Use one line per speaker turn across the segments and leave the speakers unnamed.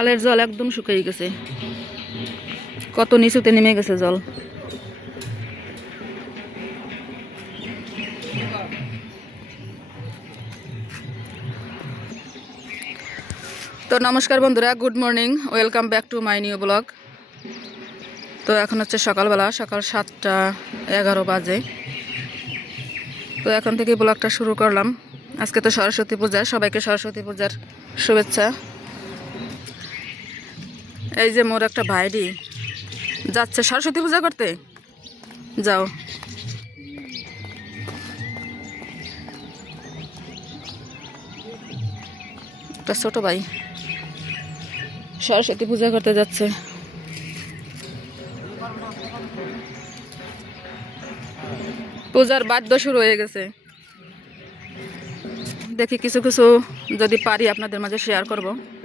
খালের জল একদম শুকিয়ে গেছে। কত নিচুতে নেমে গেছে জল। তো নমস্কার বন্ধুরা, good morning, welcome back to my new blog. তো এখন হচ্ছে সকালবেলা, সকাল সাতটা এগারো বাজে। তো এখন থেকে ব্লগটা শুরু করলাম। আজকে তো সরস্বতী পূজা, সবাইকে সরস্বতী পূজার শুভেচ্ছা। এই যে মোর একটা ভাইরি। যাচ্ছে সরস্বতী পূজা করতে? যাও। একটা ছোট ভাই সরস্বতী পূজা করতে যাচ্ছে। পূজার বাদ্য শুরু হয়ে গেছে। দেখি কিছু কিছু যদি পারি আপনাদের মাঝে শেয়ার করব।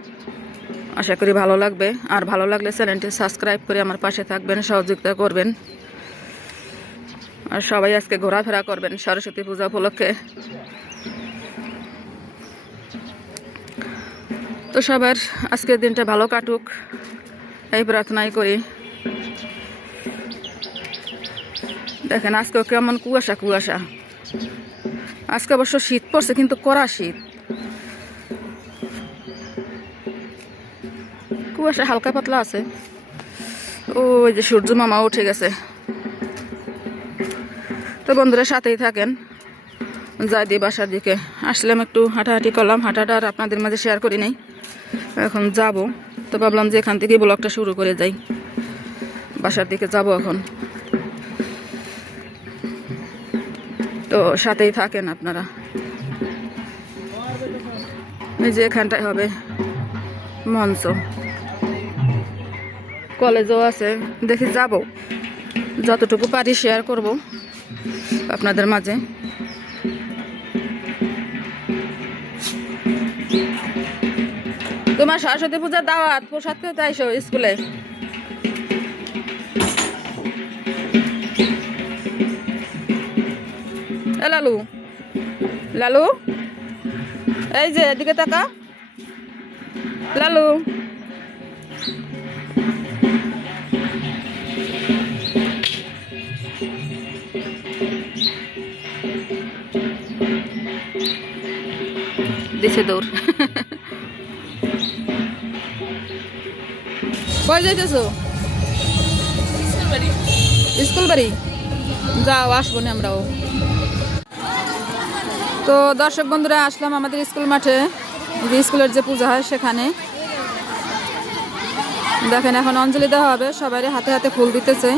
আশা করি ভালো লাগবে। আর ভালো লাগলে চ্যানেলটি সাবস্ক্রাইব করে আমার পাশে থাকবেন, সহযোগিতা করবেন। আর সবাই আজকে ঘোরাফেরা করবেন সরস্বতী পূজা উপলক্ষে। তো সবার আজকের দিনটা ভালো কাটুক, এই প্রার্থনাই করি। দেখেন আজকে কেমন কুয়াশা কুয়াশা। আজকে অবশ্য শীত পড়ছে, কিন্তু কড়া শীত। কুয়াশা হালকা পাতলা আছে। ওই যে সূর্য মামা উঠে গেছে। তো বন্ধুরা সাথেই থাকেন। যাই দিয়ে বাসার দিকে। আসলাম একটু হাঁটাহাঁটি করলাম। হাঁটাটা আর আপনাদের মাঝে শেয়ার করি নাই। এখন যাব। তো ভাবলাম যে এখান থেকে ব্লগটা শুরু করে যাই। বাসার দিকে যাব এখন। তো সাথেই থাকেন আপনারা। এই যে এখানটায় হবে মঞ্চ। কলেজও আছে, দেখি যাব। যতটুকু পারি শেয়ার করব আপনাদের মাঝে। তোমার সরস্বতী পূজার দাওয়াত, প্রসাদ খেতে আইসো স্কুলে? এ লালু লালু, এই যে এদিকে তাকা। লালু দিছে দৌড় কই যাইতেছো? স্কুল বাড়ি। যাও, আসব না আমরাও। তো দর্শক বন্ধুরা, আসলাম আমাদের স্কুল মাঠে। যে স্কুলের যে পূজা হয় সেখানে। দেখেন এখন অঞ্জলি দেওয়া হবে সবাই হাতে হাতে ফুল দিতেছে।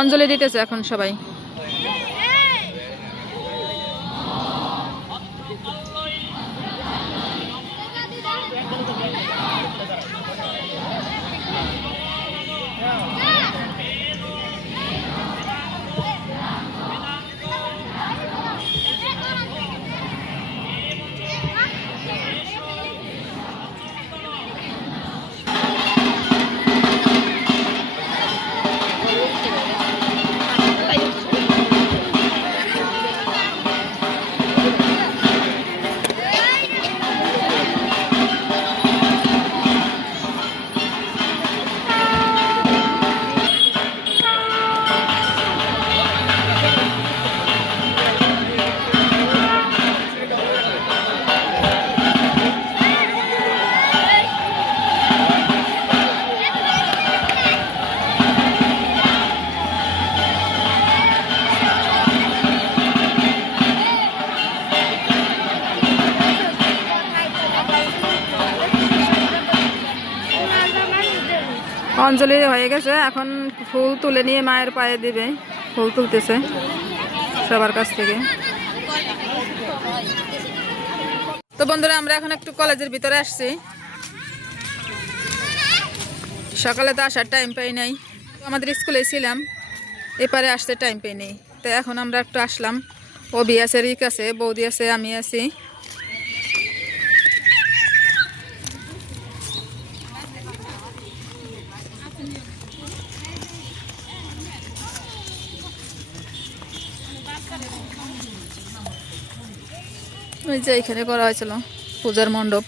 অঞ্জলি দিতেছে এখন সবাই। অঞ্জলি হয়ে গেছে, এখন ফুল তুলে নিয়ে মায়ের পায়ে দিবে, ফুল তুলতেছে সবার কাছ থেকে। তো বন্ধুরা, আমরা এখন একটু কলেজের ভিতরে আসছি। সকালে তো আসার টাইম পাই নাই। আমাদের স্কুলে ছিলাম, এপারে আসতে টাইম পাই নেই। তো এখন আমরা একটু আসলাম। অবি আছে, রিক আছে, বৌদি আছে, আমি আছি। ওই যে এখানে করা হয়েছিল পূজার মণ্ডপ।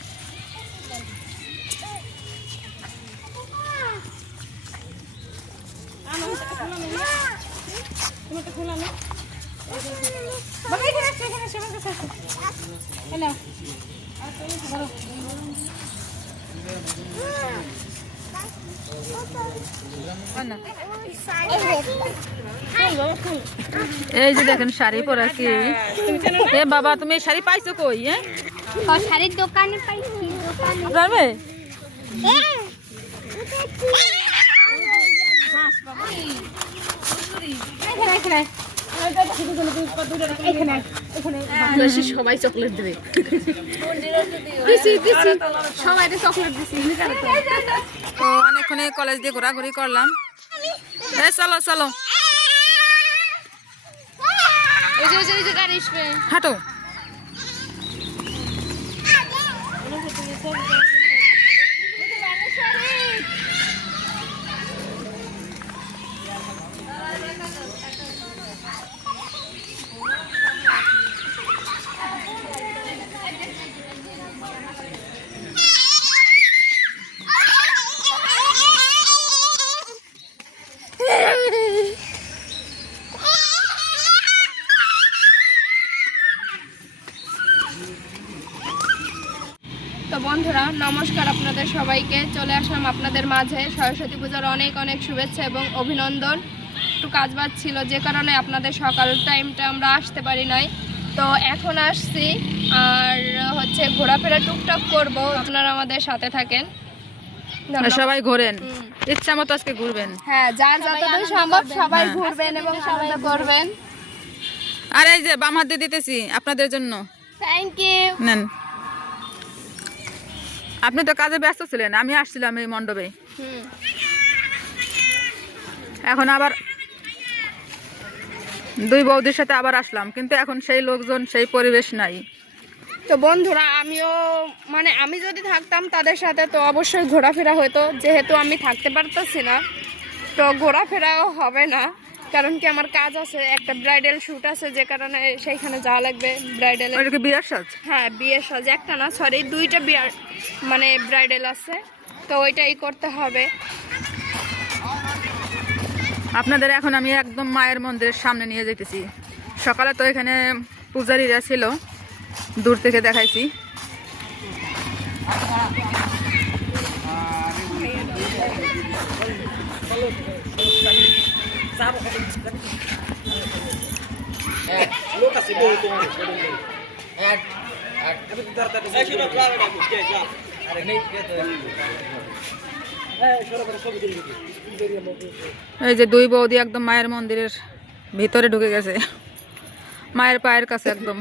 এই যে দেখেন শাড়ি পরা কি এ বাবা তুমি শাড়ি পাইছো কই হ্যাঁ
শাড়ির দোকানে পাইছি দোকানে সবাই চকলেট দেবে। দিছি দিছি সবাই চকলেট দিছি
তো অনেকক্ষণে কলেজ দিয়ে ঘোরাঘুরি করলাম। চলো চলো।
ওই যে ওই যে গাড়ি
হাঁটো।
তো বন্ধুরা নমস্কার আপনাদের সবাইকে। চলে আসলাম আপনাদের মাঝে। সরস্বতী পূজার অনেক অনেক শুভেচ্ছা এবং অভিনন্দন। একটু কাজ বাজ ছিল যে কারণে আপনাদের সকাল টাইমটা আমরা আসতে পারি নাই। তো এখন আসছি আর হচ্ছে ঘোরাফেরা টুকটাক করব। আপনারা আমাদের সাথে থাকেন।
সবাই ঘোরেন। ইচ্ছা মতো আজকে ঘুরবেন।
হ্যাঁ যার যতদূর সম্ভব সবাই
হ্যাঁ।
ঘুরবেন এবং সবাই করবেন।
আর এই যে বাম হাত দিয়ে দিতেছি আপনাদের জন্য।
থ্যাংক ইউ
নেন। আপনি তো কাজে ব্যস্ত ছিলেন, আমি আসছিলাম এই মণ্ডপে। এখন আবার দুই বৌদির সাথে আবার আসলাম, কিন্তু এখন সেই লোকজন, সেই পরিবেশ নাই।
তো বন্ধুরা, আমিও মানে আমি যদি থাকতাম তাদের সাথে তো অবশ্যই ঘোরাফেরা হতো, যেহেতু আমি থাকতে পারতেছি না, তো ঘোরাফেরাও হবে না। কারণ কি আমার কাজ আছে একটা ব্রাইডাল শ্যুট আছে যে কারণে সেইখানে যাওয়া লাগবে ব্রাইডাল
বিরাট সাজ?
হ্যাঁ বিয়ের সাজ। একটা না সরি দুইটা বিয়ার মানে ব্রাইডাল আছে। তো ওইটাই করতে হবে।
আপনাদের এখন আমি একদম মায়ের মন্দিরের সামনে নিয়ে যেতেছি সকালে তো এখানে পূজারীরা ছিল দূর থেকে দেখাইছি। এই যে দুই বৌদি একদম মায়ের মন্দিরের ভিতরে ঢুকে গেছে। মায়ের পায়ের কাছে একদম।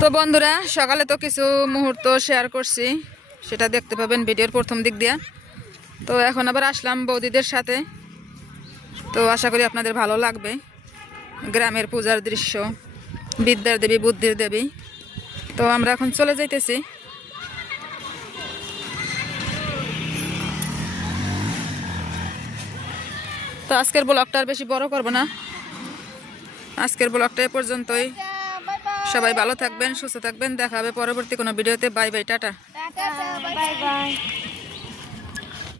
তো বন্ধুরা, সকালে তো কিছু মুহূর্ত শেয়ার করছি। সেটা দেখতে পাবেন ভিডিওর প্রথম দিক দিয়ে। তো এখন আবার আসলাম বৌদিদের সাথে। তো আশা করি আপনাদের ভালো লাগবে। গ্রামের পূজার দৃশ্য, বিদ্যার দেবী, বুদ্ধির দেবী। তো আমরা এখন চলে যাইতেছি। তো আজকের ব্লগটা আর বেশি বড় করব না। আজকের ব্লগটা এ পর্যন্তই। সবাই ভালো থাকবেন, সুস্থ থাকবেন। দেখা হবে পরবর্তী কোনো ভিডিওতে। Bye bye, tata.
Bye bye.